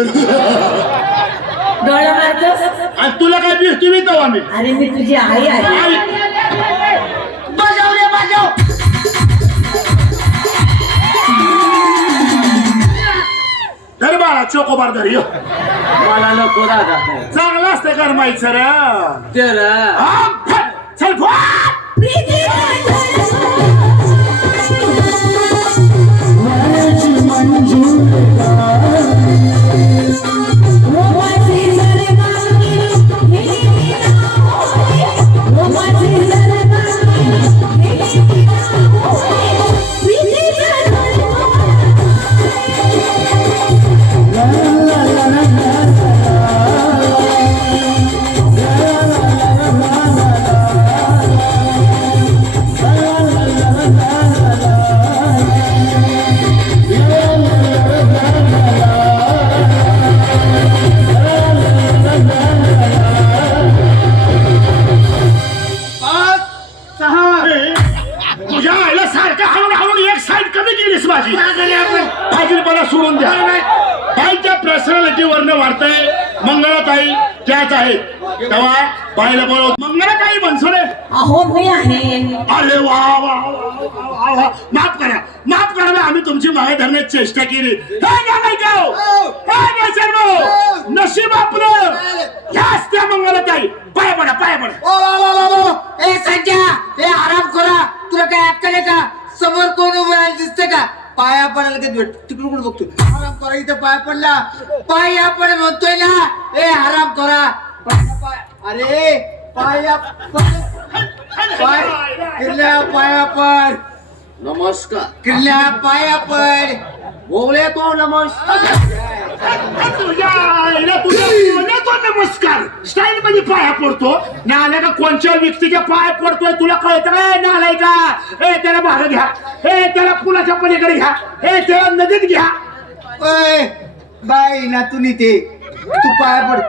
डोळा मारतोस आणि तुला काय भेटतो मी तेव्हा मी? अरे मी तुझी आई आहे. बजाव रे बजाव. धर बाळा चोकोबार धर यो. मला नको दादा. चांगलं असतं गरमाईचं रे. त्याला हा, फट, चल फट. माझी फाजीलपणा सोडून द्या. बाईच्या पर्सनॅलिटी वरनं वाढतंय. मंगळाताई त्याच आहेत. तेव्हा बाईला बोलव मंगळाताई बनसोडे अहो आहे. अरे वा वा. माफ करा माफ करा ना. आम्ही तुमची मागे धरण्याची चेष्टा केली. हे! हे! नशीब आपलं! ह्याच त्या मंगळाताई पाया पडा पाया पडा. वा वा ए संजय ए आराम करा. तुला काय अक्कल आहे का? समोर कोण उभं दिसतंय का? पाया पडायला का तिकडून कुठे बघतो आराम करा इथं पाय पडला. पाया पड म्हणतोय ना. ए आराम करा. अरे पाया पड पाय किल्ल्या पाया पड नमस्कार. किल्ल्या पाया पड बोले तो नमस्कार. तुझ्या आईला तुझ्या बोलण्याचा नमस्कार स्टाईल मध्ये पाया पडतो. नाल्या का कोणत्या व्यक्तीच्या पाया पडतोय तुला कळतं काय नालाय का ए त्याला भाग घ्या. ए त्याला पुलाच्या पलीकडे घ्या. ए त्याला नदीत घ्या. ओय बाई ना तू ते तू पाया पड.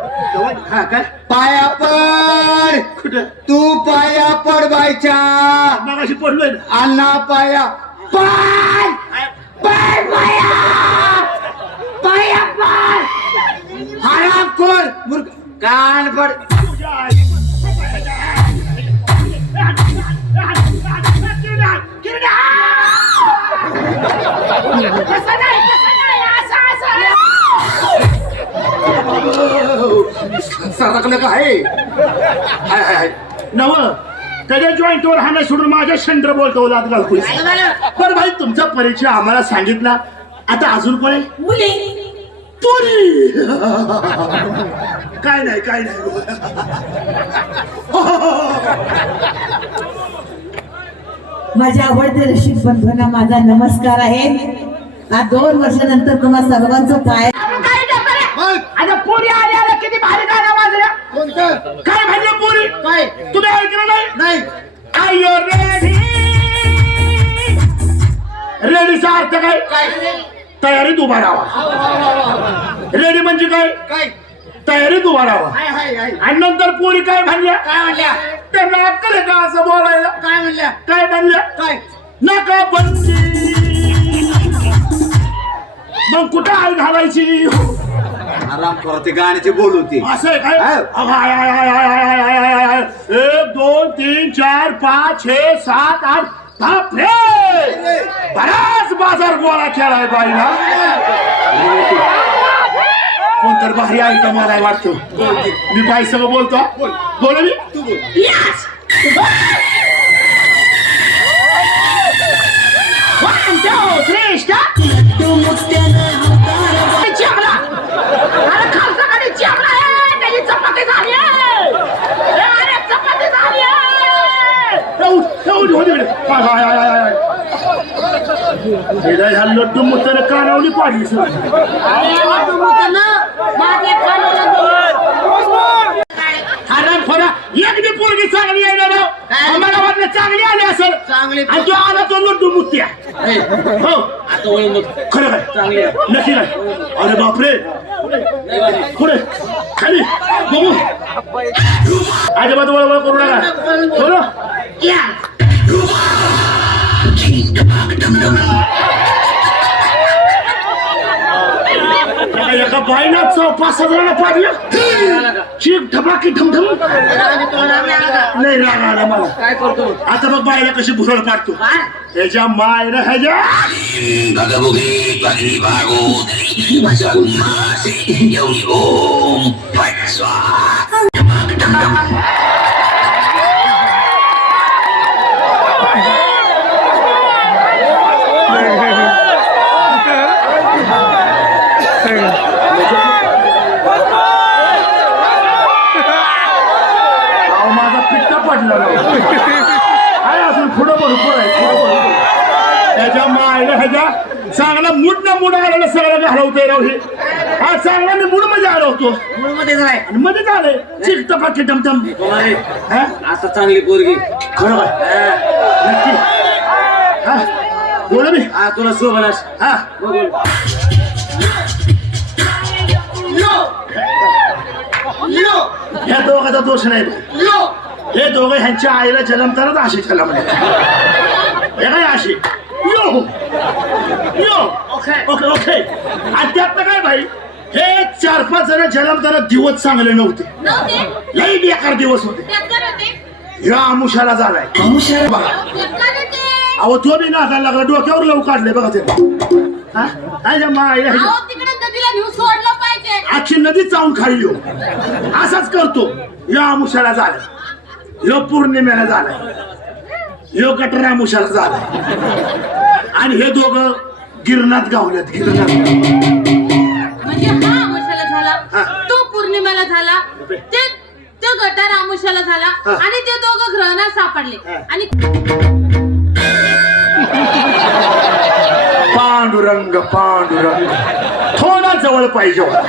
हा काय? पाया पड. कुठं? तू पाया पड बायच्या मगाशी पडलोय ना. अण्णा पाया पाय पाय पाया. पाया पाय हराम मूर्ख. कान पड. तुझ्या आई- सरकलं काय हाय, नव त्याच्या जॉईंटवर हाणं सोडून माझ्या शंकर बोलतो लात घालतोय बरं भाई तुमचा परिचय आम्हाला सांगितला आता अजून कोणी तुरी काय नाही काय नाही माझ्या आवडते ऋषी बंधूंना माझा नमस्कार आहे. आज दोन वर्षानंतर तुम्हा सर्वांचं पाय मग? आता पुरी आली आल्या किती भारी गाणं कोणतं? काय म्हणले पुरी? काय? तुम्ही ऐकलं नाही? नाही. आयो रेडी रेडीचा अर्थ काय? काय? तयारीत उभा राहावा रेडी म्हणजे काय? काय? तयारीत उभा राहावा हाय हाय हाय. आणि नंतर पोरी काय म्हणल्या? काय म्हणल्या? त्यांना अक्कल का असं बोलायला? काय म्हणल्या? काय म्हणल्या? काय? नका बंदी. मग कुठं आई घालायची आराम करा ते गाण्याचे बोल होते असं आहे काय हा. अहो. एक दोन तीन चार पाच छे सात आठ बापरे बराच बाजार गोळा केलाय बाईला कोणतर भारी आयटम मला वाटतो मी बाई सगळं बोलतो बोल मी तू बोल Yes! One, two, three, stop! चिमणा! अरे खालचा खाली चिमणा आहे! त्याची चपाती झाली आहे! ए, अरे चपाती झाली आहे! ए, उठ, ए, उठ, उठ, उठ. हाय, हाय, हाय, हाय, हाय. हे काय ह्या लड्डू मुताने कानावली पाडली सगळी. अरे फरा एक बी पोरगी चांगली आहे ना. आम्हाला वाटलं चांगली आली असेल. चांगली आणि तो आला तो लड्डू मुत्या. हो. खरं काय? चांगली. नक्की काय अरे बापरे. पुढे. खाली. बघू. अजिबात वळवळ करू नका. बोलो. या. का बायना बाईना चौपाच सजराला पाडलं चीक ठपाकी ठमठम नाही राग आला मला काय करतो आता बघ बायला कशी भुरळ पाडतो ह्याच्या मायला ह्याच्या Bagabugi, pag-ibago, masang masi, yung iyong pagswa. अहो माझा पिट्टा पडला राव. आहे अजून पुढं भरपूर आहे पुढं भरपूर आहे. त्याच्या मायला ह्याच्या चांगला मूड ना मूड आलेला सगळं घालवतोय राव हे. हा चांगला मी मूडमध्ये आलो होतो मध्ये काय आणि मध्ये झालंय चिक टपाकी टमटम हा? आता चांगली पोरगी. खरं काय नक्की. हा. बोला मी हा तुला शोभनास हा. ह्या दोघाचा दोष नाही. हे दोघं ह्यांच्या आईला जन्मतानाच असे झाला म्हणे हे काय असे yo yo okay okay okay आणि त्यात काय भाई हे चार पाच जण जन्मताना दिवस चांगले नव्हते. नव्हते? लई बेकार दिवस होते. ह्या आमुषाला झालाय. बघा. बेकार होते. अहो तो बी नाचायला लागला. डोक्यावर लव काढले बघा ते. हा? सोडलं पाहिजे. आखी नदी चावून खाली हो असाच करतो. ह्यो आमुषाला झाला. ह्यो पौर्णिमेला झालाय. ह्यो गटर आमुषाला झालाय आणि हे दोघं गिरणात गावल्यात गिरणात म्हणजे हा हा. झाला तो पौर्णिमेला झाला ते ते गटार झाला हा. आणि ते दोघं ग्रहणात सापडले हा. आणि पांडुरंग पांडुरंग थोडा जवळ पाहिजे होता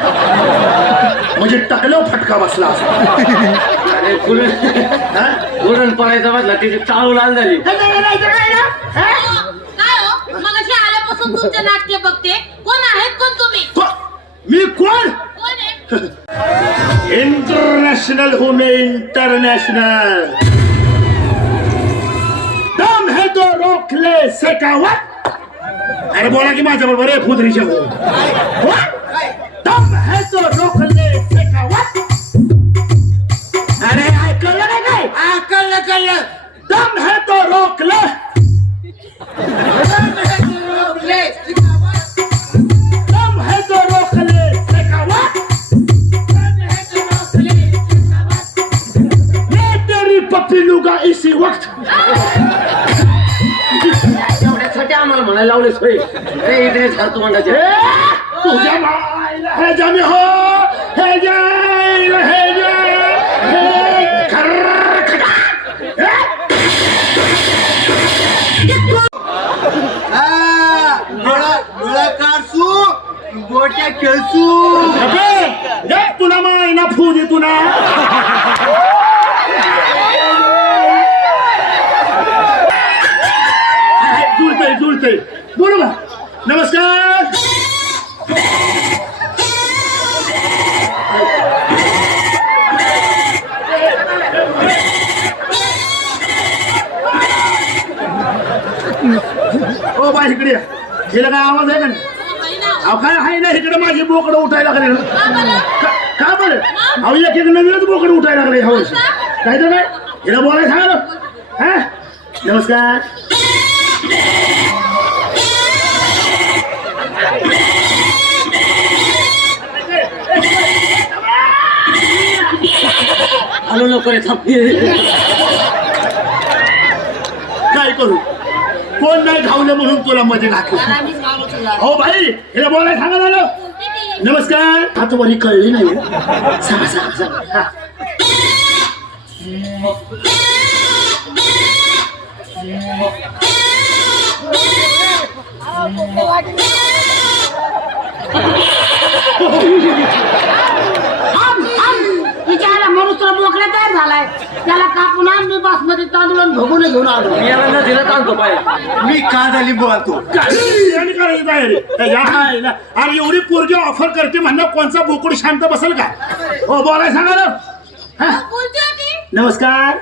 म्हणजे टकल्यावर फटका बसला असता. हा? उडण पडायचा म्हटला तिथे चालू लाल झाली. काय हो? काय हो? आल्यापासून तुमचे नाट्य बघते. कोण आहेत कोण तुम्ही? को- मी कोण? कोण आहे? इंटरनेशनल हूँ मैं इंटरनेशनल. दम है तो रोक ले सेकावत अरे बोला की माझ्या बरोबर आहे फुदरीच्या दम है तो रोक ले सेकावत कळलं दम है तो रोक ले दम है तो रोक ले सेकावत मैं तेरी पप्पी लूंगा इसी वक्त एवढ्यासाठी आम्हाला म्हणायला लावलेस होय रे इथे घालतो म्हणण्याचे ए, तुझ्या मायला हे जामी हो हे जाईल तुला मायना फू दे तुला. जुळतय जुळतय. बरोबर नमस्कार. ओ बा इकडे या. हिला काय आवाज आहे का अहो काय आहे ना इकडे माझी बोकडं उठायला लागले? का बरं? अहो एक एक नवीनच बोकडं उठायला लागले हवं काय तर काय? हिला बोलायला सांगा हा? नमस्कार. आलो नको रे थांब. काय करू? कोण नाही धावलं म्हणून तुला मध्ये घातलं हो भाई हिला बोलायला सांगा झालं नमस्कार आता कळली नाही हो. सांगा सांगा सांगा हा. तुला मोकळा तयार झालाय. त्याला कापून आण मी बासमती तांदूळ आणि भोगून घेऊन आलो. याला न दिलं मी का झाली बोलतो काय? आणि करायचं? या हाय ना. अरे एवढी पोरगी ऑफर करते म्हणणं कोणचा बोकुड शांत बसेल का? हो बोलाय सांगा ना. हा. नमस्कार.